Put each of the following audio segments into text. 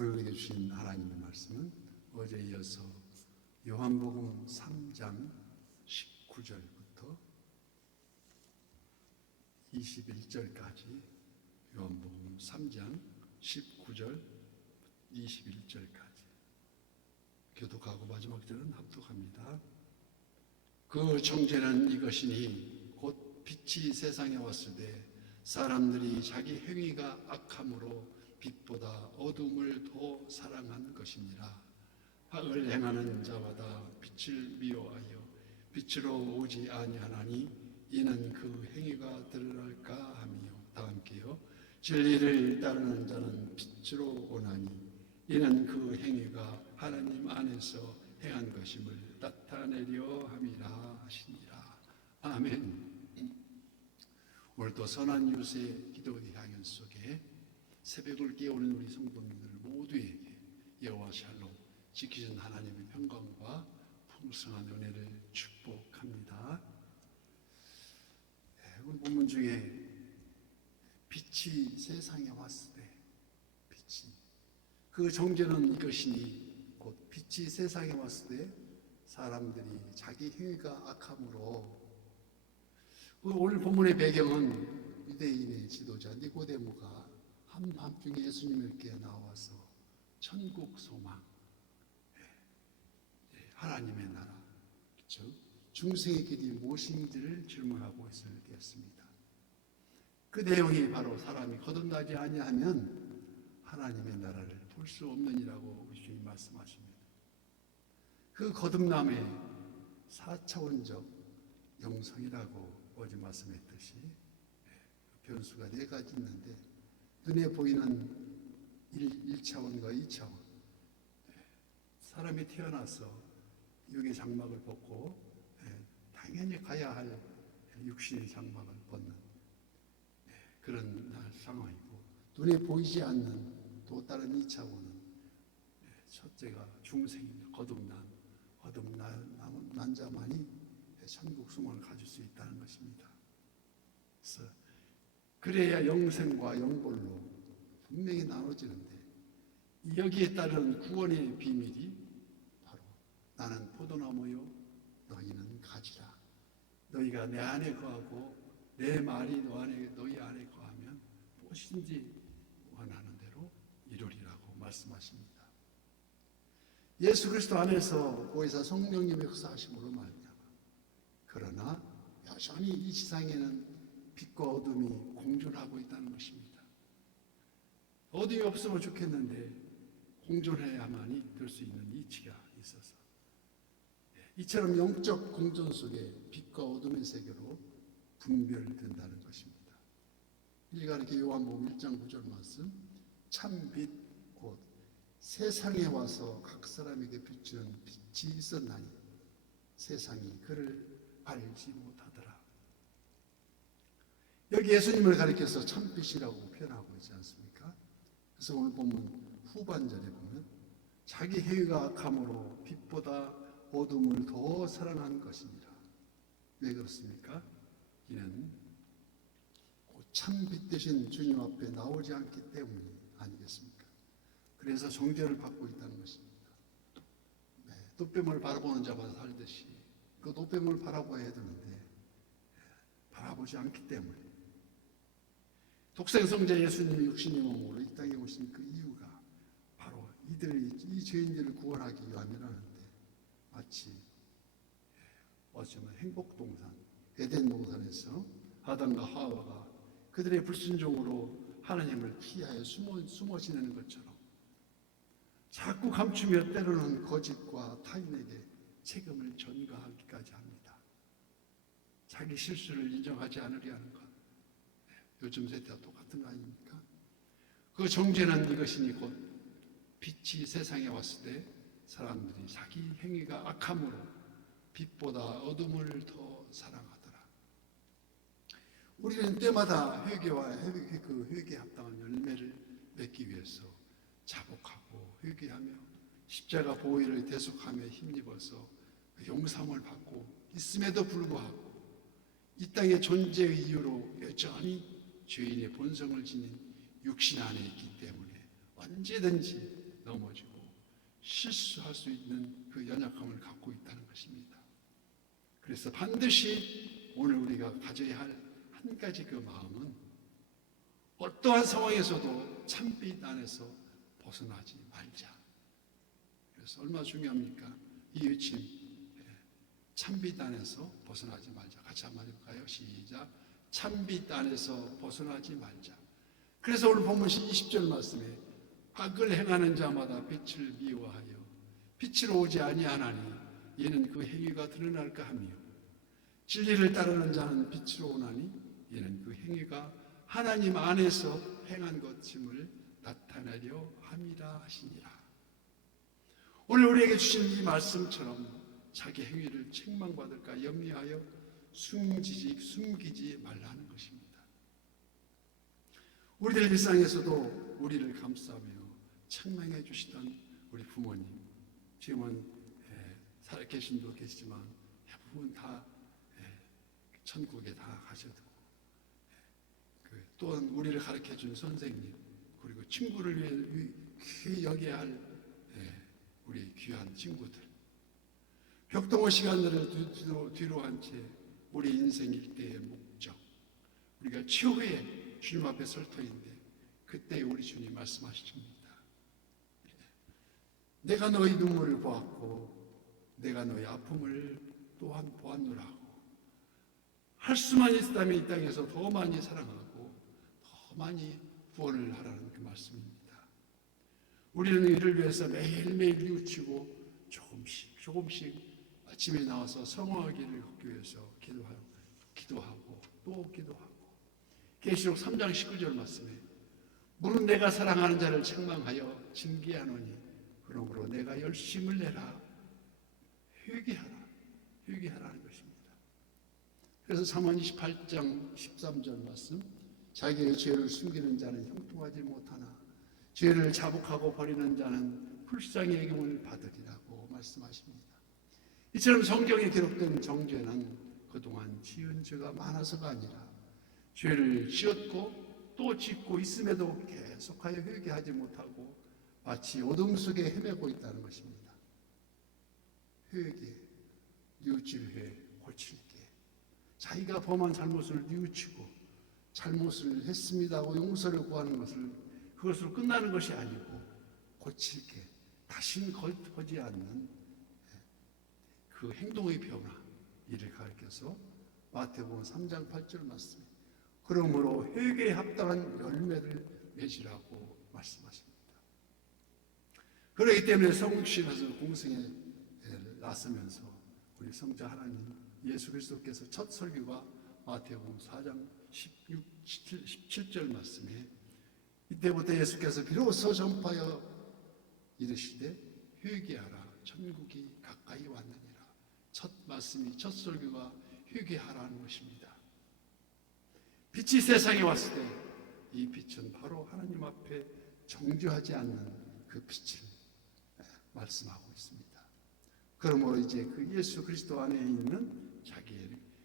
오늘 우리에게 주신 하나님의 말씀은 어제에 이어서 요한복음 3장 19절부터 21절까지 요한복음 3장 19절 21절까지 교독하고 마지막 절은 합독합니다. 그 정죄는 이것이니 곧 빛이 세상에 왔을 때 사람들이 자기 행위가 악함으로 빛보다 어둠을 더 사랑한 것이니라. 악을 행하는 자마다 빛을 미워하여 빛으로 오지 아니하나니 이는 그 행위가 드러날까 하며. 다 함께요. 진리를 따르는 자는 빛으로 오나니 이는 그 행위가 하나님 안에서 행한 것임을 나타내려 함이라 하시니라. 아멘. 오늘도 선한 유세 기도의 향연 속에 새벽을 깨우는 우리 성도님들 모두에게 여호와 샬롬 지키신 하나님의 평강과 풍성한 은혜를 축복합니다. 오늘 본문 중에 빛이 세상에 왔을 때 빛이 그 정죄는 이것이니 곧 빛이 세상에 왔을 때 사람들이 자기 행위가 악함으로. 오늘 본문의 배경은 유대인의 지도자 니고데모가 한밤중에 예수님께 나와서 천국 소망, 하나님의 나라, 즉 중생의 길이 무엇인지를 질문하고 있을 때였습니다. 그 내용이 바로 사람이 거듭나지 아니하면 하나님의 나라를 볼 수 없느니라고 우리 주님 말씀하십니다. 그 거듭남의 4차원적 영성이라고 어제 말씀했듯이 변수가 4가지 있는데 눈에 보이는 1차원과 2차원. 사람이 태어나서 육의 장막을 벗고 당연히 가야 할 육신의 장막을 벗는 그런 상황이고, 눈에 보이지 않는 또 다른 2차원은 첫째가 중생입니다. 거듭난 자만이 천국 소망을 가질 수 있다는 것입니다. 그래서 그래야 영생과 영벌로 분명히 나눠지는데, 여기에 따른 구원의 비밀이 바로 나는 포도나무요 너희는 가지라. 너희가 내 안에 거하고 내 말이 너희 안에 거하면 무엇인지 원하는 대로 이루리라고 말씀하십니다. 예수 그리스도 안에서 보혜사 성령님의 역사하심으로 말미암아. 그러나 여전히 이 지상에는 빛과 어둠이 공존하고 있다는 것입니다. 어둠이 없으면 좋겠는데 공존해야만이 될 수 있는 이치가 있어서 이처럼 영적 공존 속에 빛과 어둠의 세계로 분별된다는 것입니다. 일간에게 요한복음 1장 9절 말씀, 참빛 곧 세상에 와서 각 사람에게 비추는 빛이 있었나니 세상이 그를 알지 못하더라. 여기 예수님을 가리켜서 참빛이라고 표현하고 있지 않습니까? 그래서 오늘 보면 후반절에 보면 자기 행위가 악함으로 빛보다 어둠을 더 사랑한 것입니다. 왜 그렇습니까? 이는 참빛 대신 주님 앞에 나오지 않기 때문이 아니겠습니까? 그래서 정죄를 받고 있다는 것입니다. 노뱀을 바라보는 자마다 살듯이 그 노뱀을 바라봐야 되는데 바라보지 않기 때문에, 독생성자 예수님이 육신의 몸으로 이 땅에 오신 그 이유가 바로 이 죄인들을 구원하기 위함이라는데, 마치 어쩌면 행복동산 에덴 동산에서 아담과 하와가 그들의 불순종으로 하나님을 피하여 숨어 지내는 것처럼 자꾸 감추며 때로는 거짓과 타인에게 책임을 전가하기까지 합니다. 자기 실수를 인정하지 않으려 하는 것. 요즘 세대와 똑같은 거 아닙니까? 그 정죄는 이것이니 곧 빛이 세상에 왔을 때 사람들이 자기 행위가 악함으로 빛보다 어둠을 더 사랑하더라. 우리는 때마다 회개와 그 회개에 합당한 열매를 맺기 위해서 자복하고 회개하며 십자가 보혈을 대속하며 힘입어서 용서함을 받고 있음에도 불구하고 이 땅의 존재의 이유로 여전히 죄인의 본성을 지닌 육신 안에 있기 때문에 언제든지 넘어지고 실수할 수 있는 그 연약함을 갖고 있다는 것입니다. 그래서 반드시 오늘 우리가 가져야 할 한 가지 그 마음은 어떠한 상황에서도 참빛 안에서 벗어나지 말자. 그래서 얼마나 중요합니까? 이 외침, 참빛 안에서 벗어나지 말자. 같이 한번 해볼까요? 시작. 참빛 안에서 벗어나지 말자. 그래서 오늘 본문 20절 말씀에 악을 행하는 자마다 빛을 미워하여 빛으로 오지 아니하나니 이는 그 행위가 드러날까 하며 진리를 따르는 자는 빛으로 오나니 이는 그 행위가 하나님 안에서 행한 것임을 나타내려 함이라 하시니라. 오늘 우리에게 주신 이 말씀처럼 자기 행위를 책망받을까 염려하여 숨기지 말라는 것입니다. 우리들 일상에서도 우리를 감싸며 책망해 주시던 우리 부모님, 지금은 살아계신 분도 계시지만 대부분 다 천국에 다 가셔도 또한 우리를 가르쳐준 선생님, 그리고 친구를 위해 귀히 여겨야 할 우리 귀한 친구들, 벽동호 시간들을 뒤로 한 채 우리 인생 일대의 목적, 우리가 최후의 주님 앞에 설 터인데 그때 우리 주님 말씀하십니다. 내가 너희 눈물을 보았고 내가 너희 아픔을 또한 보았노라 하고, 할 수만 있다면 이 땅에서 더 많이 사랑하고 더 많이 구원을 하라는 그 말씀입니다. 우리는 이를 위해서 매일매일 뉘우치고 조금씩 아침에 나와서 성화하기를 교회에서 기도하고 또 기도하고, 계시록 3장 19절 말씀에 물은 내가 사랑하는 자를 책망하여 징계하노니 그러므로 내가 열심을 내라 회개하라는 것입니다. 그래서 잠언 28장 13절 말씀, 자기의 죄를 숨기는 자는 형통하지 못하나 죄를 자복하고 버리는 자는 불쌍히 여김을 받으리라고 말씀하십니다. 이처럼 성경에 기록된 정죄는 그동안 지은 죄가 많아서가 아니라 죄를 지었고 또 짓고 있음에도 계속하여 회개하지 못하고 마치 어둠 속에 헤매고 있다는 것입니다. 회개, 뉘우칠회, 고칠게, 자기가 범한 잘못을 뉘우치고 잘못을 했습니다 하고 용서를 구하는 그것으로 끝나는 것이 아니고 고칠게, 다시는 거듭하지 않는 그 행동의 변화, 이를 가르쳐서 마태복음 3장 8절 말씀, 그러므로 회개에 합당한 열매를 맺으라고 말씀하십니다. 그렇기 때문에 성육신에서 공생에 나서면서 우리 성자 하나님 예수 그리스도께서 첫 설교가 마태복음 4장 17절 말씀에, 이때부터 예수께서 비로소 전파하여 이르시되 회개하라 천국이 가까이 왔느니라. 첫 말씀이, 첫 설교가 회개하라는 것입니다. 빛이 세상에 왔을 때 이 빛은 바로 하나님 앞에 정죄하지 않는 그 빛을 말씀하고 있습니다. 그러므로 이제 그 예수 그리스도 안에 있는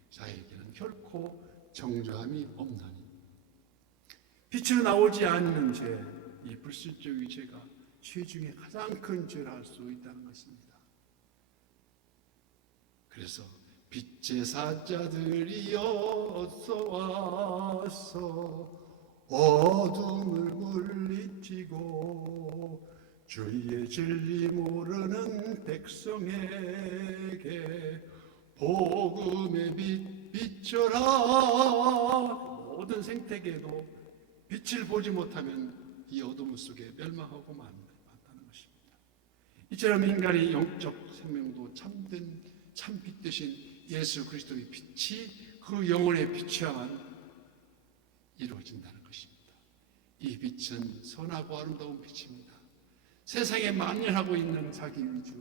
자에게는 결코 정죄함이 없나니, 빛으로 나오지 않는 죄, 이 불순종의 죄가 죄 중에 가장 큰 죄라 할 수 있다는 것입니다. 그래서 빛의 사자들이여 어서 와서 어둠을 물리치고 주의 진리 모르는 백성에게 복음의 빛 비춰라. 모든 생태계도 빛을 보지 못하면 이 어둠 속에 멸망하고 만다는 것입니다. 이처럼 인간의 영적 생명도 참된 참빛 되신 예수 그리스도의 빛이 그 영혼의 빛이야만 이루어진다는 것입니다. 이 빛은 선하고 아름다운 빛입니다. 세상에 만연하고 있는 자기 위주,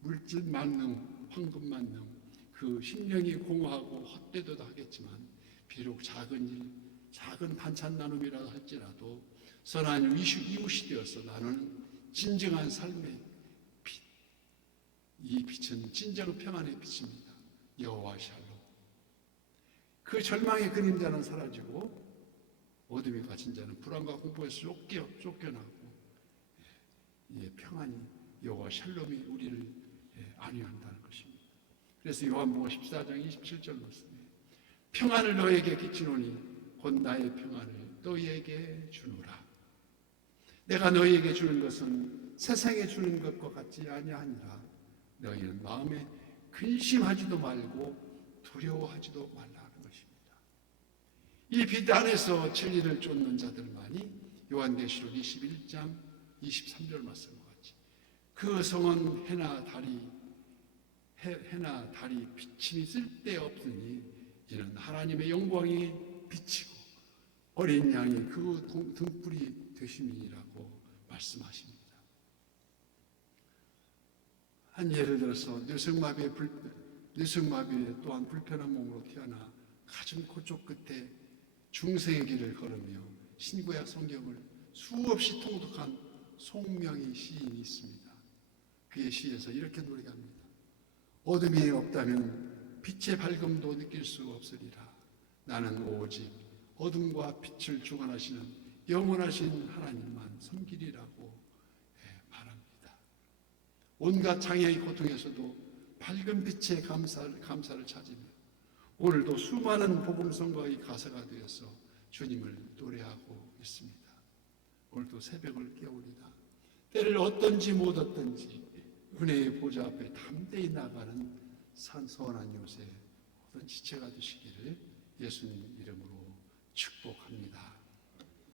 물질 만능, 황금 만능, 그 심령이 공허하고 헛되도록 하겠지만 비록 작은 일, 작은 반찬 나눔이라 할지라도 선한 이웃이 되어서 나누는 진정한 삶의 빛, 이 빛은 진정 평안의 빛입니다. 여호와 샬롬. 그 절망의 그림자는 사라지고 어둠에 갇힌 자는 불안과 공포에서 쫓겨나고 평안 평안이 여호와 샬롬이 우리를 안위한다는 것입니다. 그래서 요한복음 14장 27절 말씀에 평안을 너에게 끼치노니 곧 나의 평안을 너희에게 주노라. 내가 너희에게 주는 것은 세상에 주는 것과 같지 아니하니라. 너희는 마음에 근심하지도 말고 두려워하지도 말라는 것입니다. 이 빛 안에서 진리를 쫓는 자들만이 요한계시록 21장 23절 말씀과 같이 그 성은 해나 달이 비침이 쓸데없으니 이는 하나님의 영광이 비치고 어린 양이 그 등불이 되심이라고 말씀하십니다. 한 예를 들어서 뇌성마비에 또한 불편한 몸으로 태어나 가슴 코쪽 끝에 중생의 길을 걸으며 신구약 성경을 수없이 통독한 송명희 시인이 있습니다. 그의 시에서 이렇게 노래합니다. 어둠이 없다면 빛의 밝음도 느낄 수 없으리라. 나는 오직 어둠과 빛을 주관하시는 영원하신 하나님만 섬기리라고 말합니다. 온갖 장애의 고통에서도 밝은 빛의 감사를 찾으며 오늘도 수많은 복음성가의 가사가 되어서 주님을 노래하고 있습니다. 오늘도 새벽을 깨우리다. 때를 얻든지 못 얻든지 은혜의 보좌 앞에 담대히 나가는 선한 요새 모든 지체가 되시기를 예수님 이름으로 축복합니다.